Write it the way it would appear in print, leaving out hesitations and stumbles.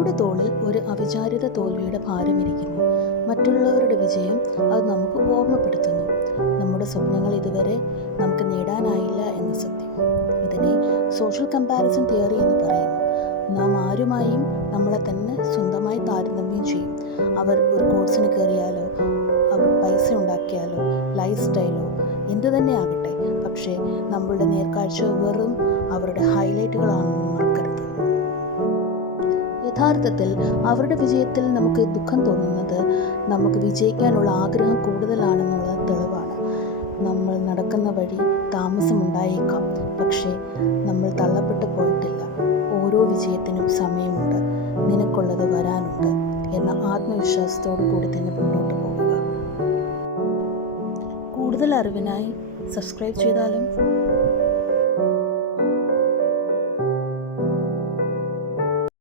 നമ്മുടെ തോളിൽ ഒരു അവിചാരിത തോൽവിയുടെ ഭാരമിരിക്കുന്നു. മറ്റുള്ളവരുടെ വിജയം അത് നമുക്ക് ഓർമ്മപ്പെടുത്തുന്നു നമ്മുടെ സ്വപ്നങ്ങൾ ഇതുവരെ നമുക്ക് നേടാനായില്ല എന്ന സത്യം. ഇതിനെ സോഷ്യൽ കമ്പാരിസൺ തിയറി എന്ന് പറയുന്നു. നാം ആരുമായും നമ്മളെ തന്നെ സ്വന്തമായി താരതമ്യം ചെയ്യും. അവർ ഒരു കോഴ്സിന് കയറിയാലോ, അവർ പൈസ ഉണ്ടാക്കിയാലോ, ലൈഫ് സ്റ്റൈലോ എന്തു തന്നെ ആകട്ടെ, പക്ഷേ നമ്മളുടെ നേർക്കാഴ്ച വെറും അവരുടെ ഹൈലൈറ്റുകളാണെന്ന് മറക്കരുത്. യഥാർത്ഥത്തിൽ അവരുടെ വിജയത്തിൽ നമുക്ക് ദുഃഖം തോന്നുന്നത് നമുക്ക് വിജയിക്കാനുള്ള ആഗ്രഹം കൂടുതലാണെന്നുള്ള തെളിവാണ്. നമ്മൾ നടക്കുന്ന വഴി താമസമുണ്ടായേക്കാം, പക്ഷേ നമ്മൾ തള്ളപ്പെട്ടു പോയിട്ടില്ല. ഓരോ വിജയത്തിനും സമയമുണ്ട്, നിനക്കുള്ളത് വരാനുണ്ട് എന്ന ആത്മവിശ്വാസത്തോടു കൂടി തന്നെ മുന്നോട്ട് പോകുക. കൂടുതൽ അറിവിനായി സബ്സ്ക്രൈബ് ചെയ്താലും